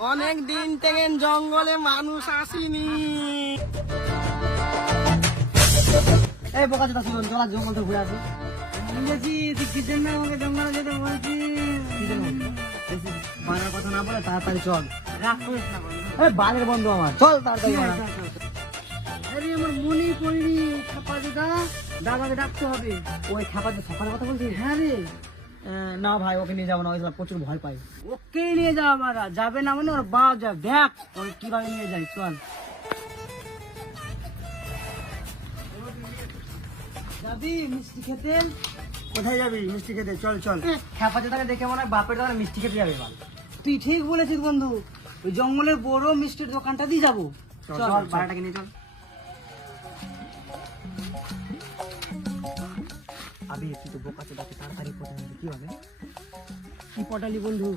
অনেক দিন থেকে জঙ্গলে মানুষ আসেনি। এই বোকা চোদা শুনুন, চলা জঙ্গল তো ঘুরে আসি। বুঝেছি, তুই কিসের না আমাকে জঙ্গলে যেতে বলছিস? বানার কথা না বলে তাড়াতাড়ি চল। রাগ করিস না বন্ধু। এই বালের বন্ধু আমার, চল তাড়াতাড়ি বানা। আরে আমার মনেই পড়িনি, খাপা দাদা, দাদাকে ডাকতে হবে। ওই খাবার যে সকালের কথা বলছিস? হ্যাঁ রে, না ভাই, ওকে নিয়ে যাবো না, ওই শালা প্রচুর ভয় পাই। ওকেই নিয়ে যাওয়া মারা যাবে না মানে ওর বাপ যা দেখ ওর কিভাবে নিয়ে যাই। চল যাবি মিষ্টি খেতে? কোথায় যাবি মিষ্টি খেতে? চল চল। খাপা চোদাকে দেখে মনে হয় বাপের দোকানে মিষ্টি খেতে যাবে। এবার তুই ঠিক বলেছিস বন্ধু, ওই জঙ্গলের বড় মিষ্টির দোকানটা দিয়ে যাবো। চল চল চল, বাড়াটাকে নিয়ে চল। আবি তুই তো বোকা চোদাকে তাড়াতাড়ি পটালি, কি হবে? কি পটালি বন্ধু?